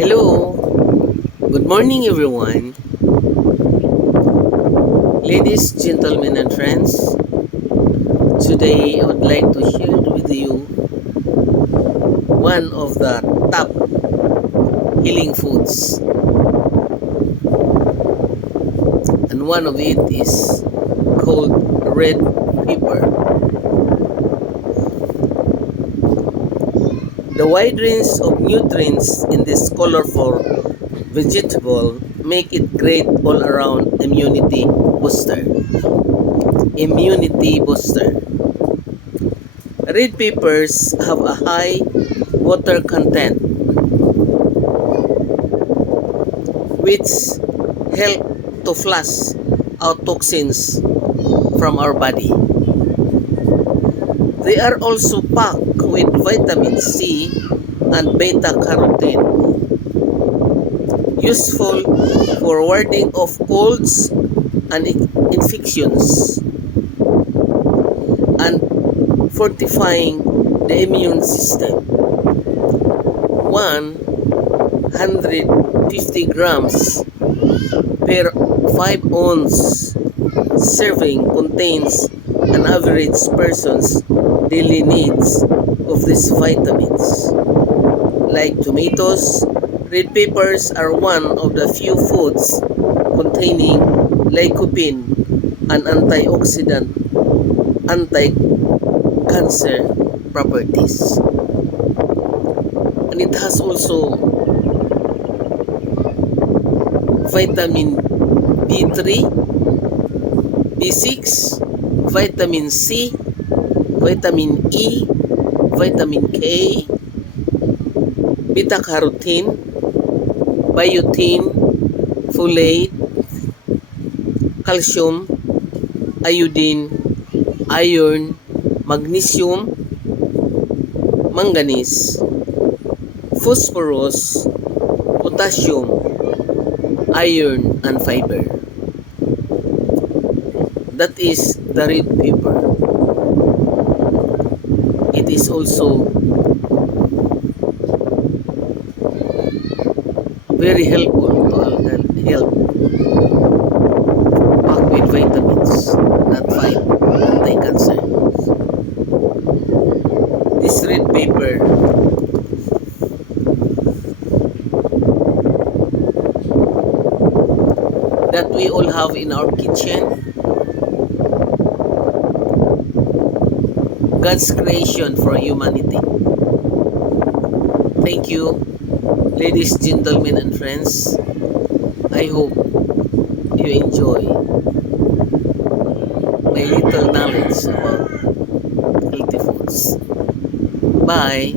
Hello, good morning everyone. Ladies, gentlemen and friends, today I would like to share with you one of the top healing foods, and one of it is called red pepper. The wide range of nutrients in this colorful vegetable make it great all-around immunity booster. Immunity booster. Red peppers have a high water content, which help to flush out toxins from our body. They are also packed with vitamin C and beta carotene, useful for warding off colds and infections and fortifying the immune system. 150 grams per 5 ounce serving contains an average person's daily needs of these vitamins. Like tomatoes, red peppers are one of the few foods containing lycopene, an antioxidant, anti-cancer properties. And it has also vitamin B3, B6, vitamin C, vitamin E, vitamin K, beta carotene, biotin, folate, calcium, iodine, iron, magnesium, manganese, phosphorus, potassium, iron, and fiber. That is the red pepper. It is also very helpful to our health, packed with vitamins that fight anti-cancer. This red pepper that we all have in our kitchen, God's creation for humanity. Thank you, ladies, gentlemen, and friends. I hope you enjoy my little knowledge about healthy foods. Bye.